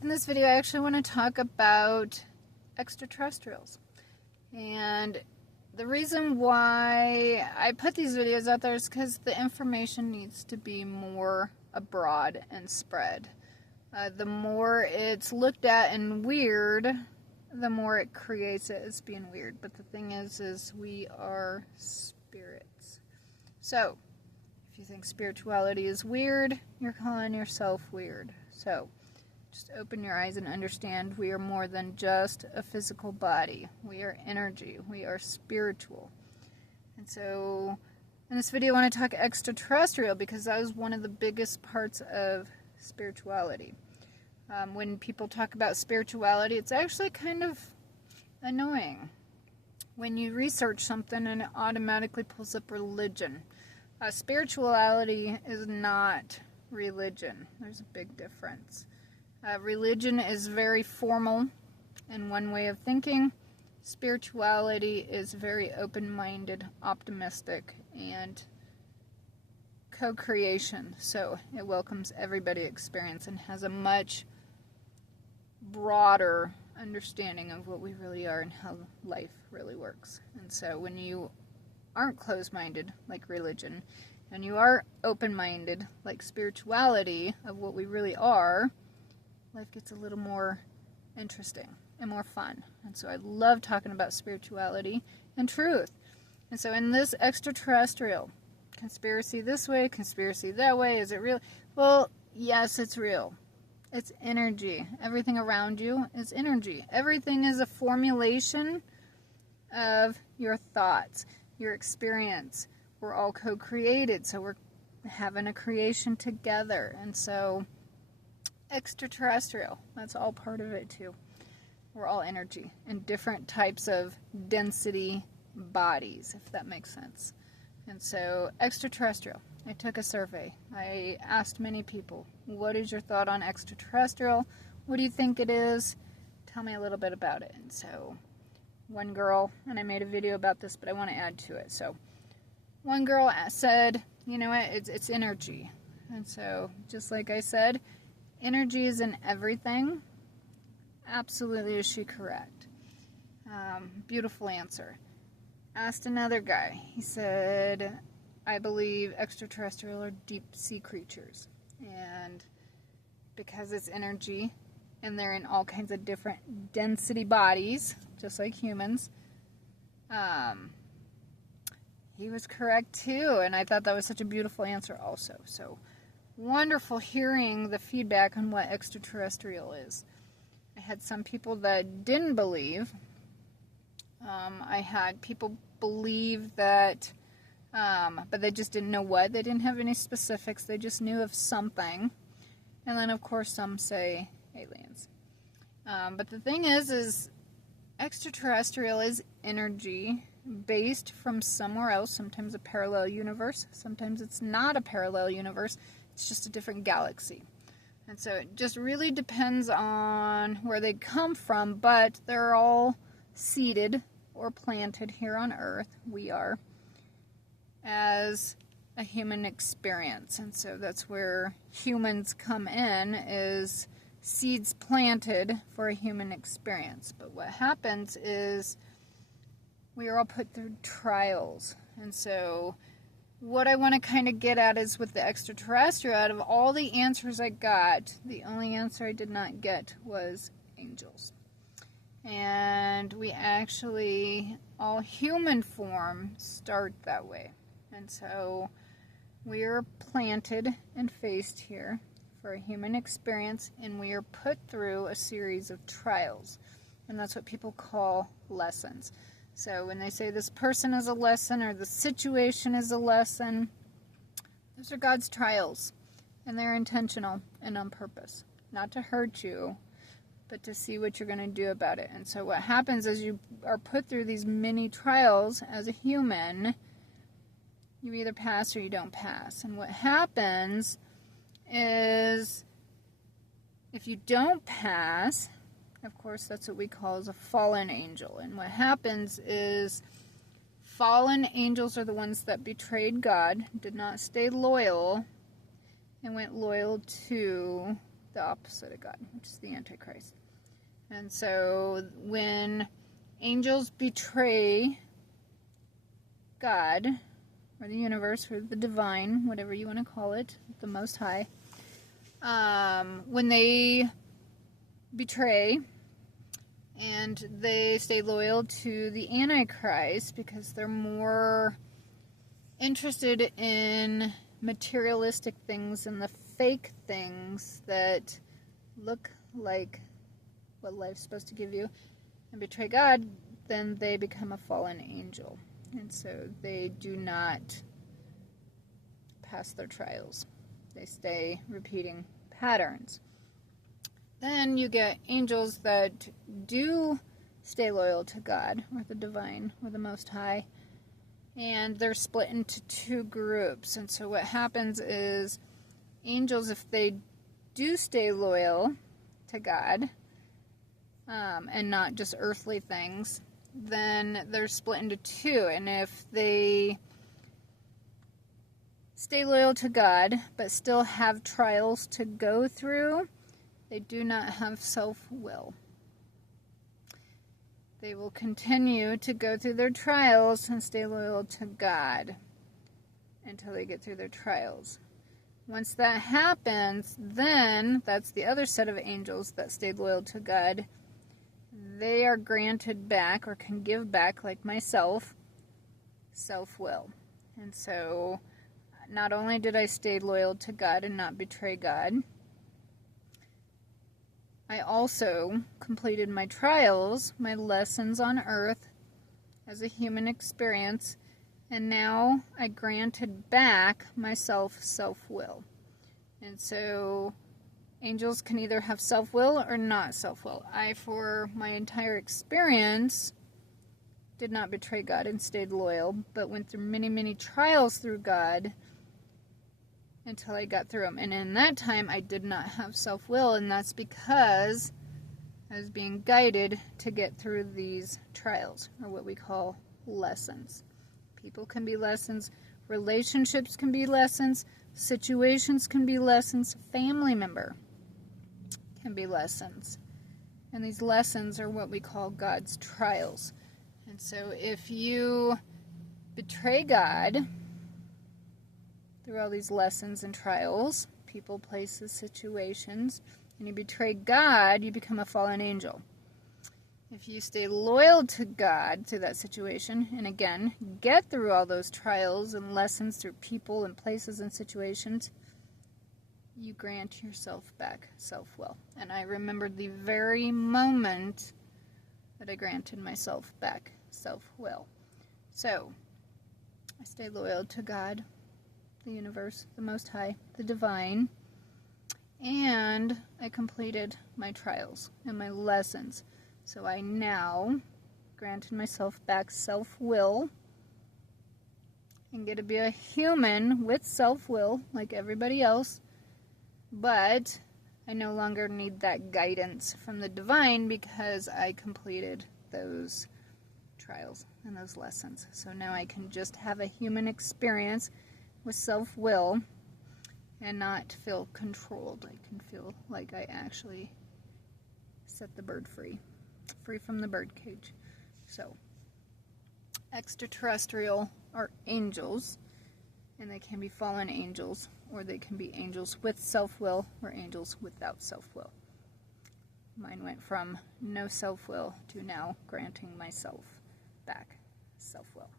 In this video, I actually want to talk about extraterrestrials. And the reason why I put these videos out there is because the information needs to be more abroad and spread. The more it's looked at and weird, the more it creates it as being weird. But the thing is we are spirits. So, if you think spirituality is weird, you're calling yourself weird. So, just open your eyes and understand we are more than just a physical body. We are energy. We are spiritual. And so, in this video, I want to talk extraterrestrial because that is one of the biggest parts of spirituality. When people talk about spirituality, it's actually kind of annoying. When you research something and it automatically pulls up religion. Spirituality is not religion. There's a big difference. Religion is very formal in one way of thinking. Spirituality is very open-minded, optimistic, and co-creation. So it welcomes everybody's experience and has a much broader understanding of what we really are and how life really works. And so when you aren't closed-minded like religion, and you are open-minded like spirituality of what we really are, life gets a little more interesting and more fun. And so I love talking about spirituality and truth. And so in this extraterrestrial, conspiracy this way, conspiracy that way, is it real? Well, yes, it's real. It's energy. Everything around you is energy. Everything is a formulation of your thoughts, your experience. We're all co-created, so we're having a creation together. And so extraterrestrial, that's all part of it too. We're all energy in different types of density bodies, if that makes sense. And so extraterrestrial, I took a survey. I asked many people, what is your thought on extraterrestrial? What do you think it is? Tell me a little bit about it. And so one girl, and I made a video about this, but I want to add to it. So one girl said, you know what, it's energy. And so just like I said, energy is in everything. Absolutely, is she correct? Beautiful answer. Asked another guy. He said, I believe extraterrestrial are deep sea creatures. And because it's energy, and they're in all kinds of different density bodies, just like humans, he was correct too. And I thought that was such a beautiful answer also. So wonderful hearing the feedback on what extraterrestrial is. I had some people that didn't believe. I had people believe that, but they just didn't know what. They didn't have any specifics. They just knew of something. And then, of course, some say aliens. But the thing is extraterrestrial is energy based from somewhere else. Sometimes a parallel universe. Sometimes it's not a parallel universe. It's just a different galaxy. And so it just really depends on where they come from, but they're all seeded or planted here on Earth. We are, as a human experience. And so that's where humans come in, is seeds planted for a human experience. But what happens is we are all put through trials. And so what I want to kind of get at is with the extraterrestrial, out of all the answers I got, the only answer I did not get was angels. And we actually, all human form, start that way. And so we are planted and faced here for a human experience, and we are put through a series of trials. And that's what people call lessons. So when they say this person is a lesson or the situation is a lesson, those are God's trials. And they're intentional and on purpose. Not to hurt you, but to see what you're going to do about it. And so what happens is you are put through these many trials as a human. You either pass or you don't pass. And what happens is if you don't pass, of course, that's what we call as a fallen angel. And what happens is fallen angels are the ones that betrayed God, did not stay loyal, and went loyal to the opposite of God, which is the Antichrist. And so when angels betray God, or the universe, or the divine, whatever you want to call it, the Most High, when they betray and they stay loyal to the Antichrist because they're more interested in materialistic things and the fake things that look like what life's supposed to give you, and betray God, then they become a fallen angel. And so they do not pass their trials. They stay repeating patterns. Then you get angels that do stay loyal to God, or the divine, or the Most High, and they're split into two groups. And so what happens is angels, if they do stay loyal to God, and not just earthly things, then they're split into two. And if they stay loyal to God but still have trials to go through, they do not have self-will. They will continue to go through their trials and stay loyal to God until they get through their trials. Once that happens, then that's the other set of angels that stayed loyal to God. They are granted back, or can give back, like myself, self-will. And so not only did I stay loyal to God and not betray God, I also completed my trials, my lessons on earth as a human experience, and now I granted back myself self-will. And so angels can either have self-will or not self-will. I, for my entire experience, did not betray God and stayed loyal, but went through many, many trials through God until I got through them. And in that time, I did not have self-will, and that's because I was being guided to get through these trials, or what we call lessons. People can be lessons, relationships can be lessons, situations can be lessons, family member can be lessons. And these lessons are what we call God's trials. And so if you betray God through all these lessons and trials, people, places, situations, and you betray God, you become a fallen angel. If you stay loyal to God through that situation, and again, get through all those trials and lessons through people and places and situations, you grant yourself back self-will. And I remembered the very moment that I granted myself back self-will. So, I stay loyal to God, the universe, the Most High, the divine, and I completed my trials and my lessons. So I now granted myself back self-will and get to be a human with self-will like everybody else, but I no longer need that guidance from the divine because I completed those trials and those lessons. So now I can just have a human experience with self-will and not feel controlled. I can feel like I actually set the bird free from the bird cage. So, extraterrestrial are angels, and they can be fallen angels, or they can be angels with self-will or angels without self-will. Mine went from no self-will to now granting myself back self-will.